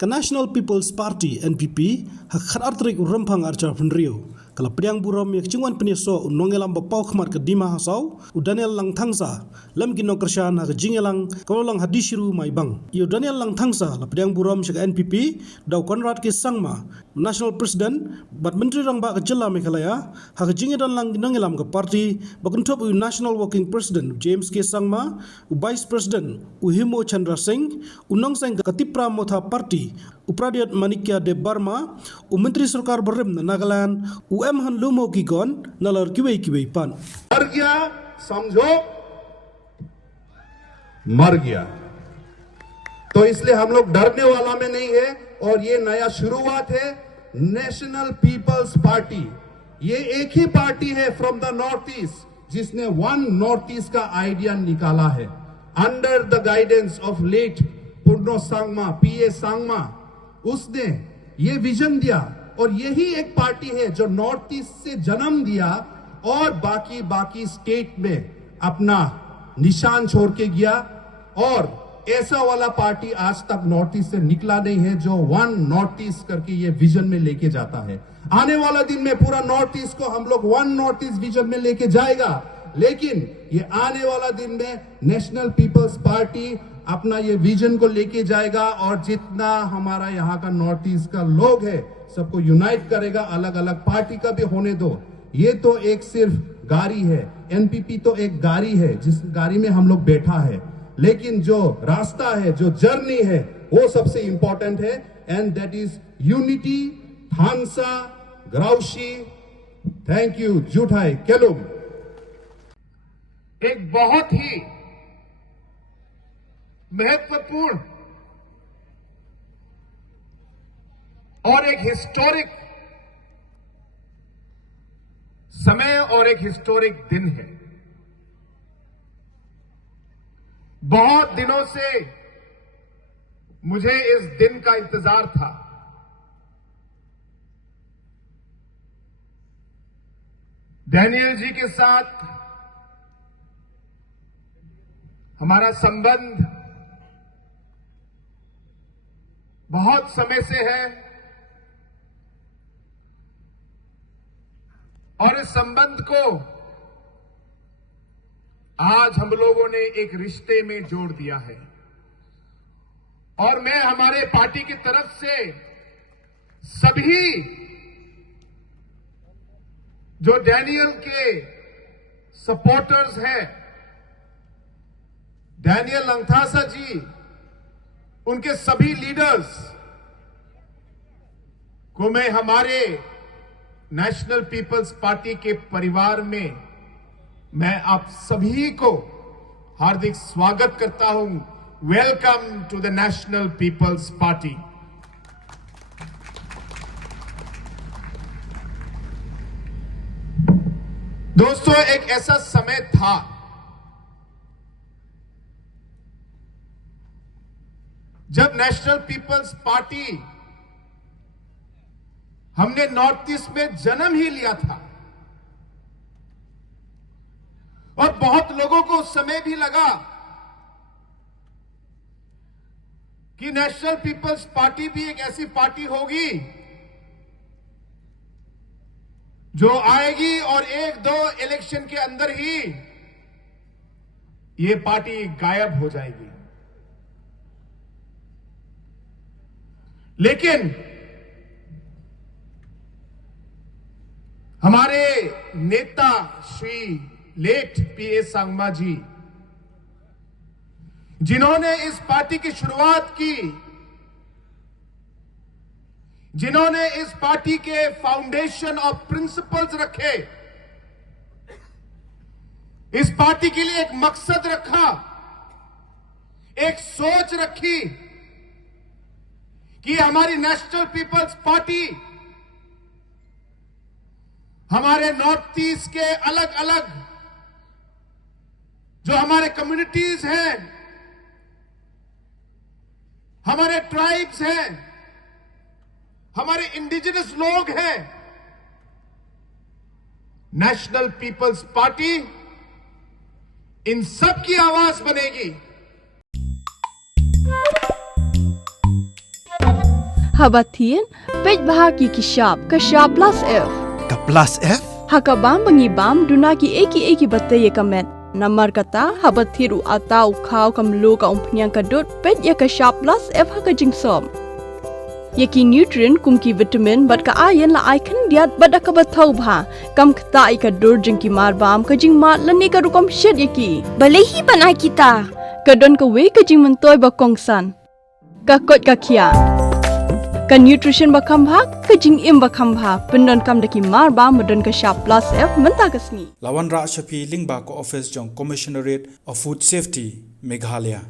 Ka National People's Party NPP hakhat artrik rampang archa punrio kala priang buram yak chingwan peniso unongelam bapau khmar ka dima hasau u Daniel lang thangsa lam gino kershan ha jingelang kalolang hadishiru mai bang yo Daniel lang thangsa la priang buram shak NPP daw Konrad ke sangma National President bat menteri rang ba ka jella Meghalaya ha jingedan lang ginongelam ka party bakuntop u National Working President James ke sangma u Vice President u Himo Chandra Singh unong seng ka tipra motha party Upradiat Manikya de Barma, Menteri Sarkar Berem Nagaland, Han Lumo Gigon, Nalar Kiwei Pan. मर गया समझो मर गया, तो इसलिए हम लोग डरने वाला में नहीं है। और ये नया शुरुआत है। नेशनल पीपल्स पार्टी ये एक ही पार्टी है फ्रॉम द नॉर्थ ईस्ट जिसने वन नॉर्थ ईस्ट का आइडिया निकाला है under the guidance of late Purno Sangma P A Sangma. उसने ये विजन दिया और यही एक पार्टी है जो नॉर्थ ईस्ट से जन्म दिया और बाकी स्टेट में अपना निशान छोड़ के गया। और ऐसा वाला पार्टी आज तक नॉर्थ ईस्ट से निकला नहीं है जो वन नॉर्थ ईस्ट करके ये विजन में लेके जाता है। आने वाला दिन में पूरा नॉर्थ ईस्ट को हम लोग वन नॉर्थ ईस्ट विजन में लेके जाएगा, लेकिन ये आने वाला दिन में नेशनल पीपल्स पार्टी अपना ये विजन को लेके जाएगा और जितना हमारा यहाँ का नॉर्थ ईस्ट का लोग है सबको यूनाइट करेगा। अलग अलग पार्टी का भी होने दो, ये तो एक सिर्फ गाड़ी है। एनपीपी तो एक गाड़ी है जिस गाड़ी में हम लोग बैठा है, लेकिन जो रास्ता है जो जर्नी है वो सबसे इंपॉर्टेंट है। एंड दैट इज यूनिटी थानसा ग्राउशी। थैंक यू जुठाई केलुम। एक बहुत ही महत्वपूर्ण और एक हिस्टोरिक समय और एक हिस्टोरिक दिन है। बहुत दिनों से मुझे इस दिन का इंतजार था। डैनियल जी के साथ हमारा संबंध बहुत समय से है और इस संबंध को आज हम लोगों ने एक रिश्ते में जोड़ दिया है। और मैं हमारे पार्टी की तरफ से सभी जो डैनियल के सपोर्टर्स हैं, डैनियल लंगथासा जी, उनके सभी लीडर्स को मैं हमारे नेशनल पीपल्स पार्टी के परिवार में मैं आप सभी को हार्दिक स्वागत करता हूं। Welcome to the National People's Party. दोस्तों, एक ऐसा समय था जब नेशनल पीपल्स पार्टी हमने नॉर्थ ईस्ट में जन्म ही लिया था और बहुत लोगों को उस समय भी लगा कि नेशनल पीपल्स पार्टी भी एक ऐसी पार्टी होगी जो आएगी और एक दो इलेक्शन के अंदर ही ये पार्टी गायब हो जाएगी। लेकिन हमारे नेता श्री लेट पीए सांगमा जी, जिन्होंने इस पार्टी की शुरुआत की, जिन्होंने इस पार्टी के फाउंडेशन और प्रिंसिपल्स रखे, इस पार्टी के लिए एक मकसद रखा, एक सोच रखी कि हमारी नेशनल पीपल्स पार्टी हमारे नॉर्थ ईस्ट के अलग अलग जो हमारे कम्युनिटीज हैं, हमारे ट्राइब्स हैं, हमारे इंडिजिनस लोग हैं, नेशनल पीपल्स पार्टी इन सब की आवाज बनेगी। habatin pej bahagi kishap kashap plus F Ka plus F? hakabam bangibam dunaki eki bataye kamet namar kata habathiru atau kau kamlu ka umpnyang kadut pej ya kashap plus F hakajingsom Yaki nutrient kumki vitamin bat ka ayan la icon diat bada ka bathau bha kam khta ka dur jingki marbam ka jing mat lani ka rukom shed yaki balehi banai kita ka don ka we ka jing mentoy ba kongsan ka kot ka khia ka nutrition ba khambha ka jing im ba khambha pendon kam daki marbam modon ka sharp plus F menta kasni Lawan Ra Shafi Lingba ko office jong Commissionerate of Food Safety Meghalaya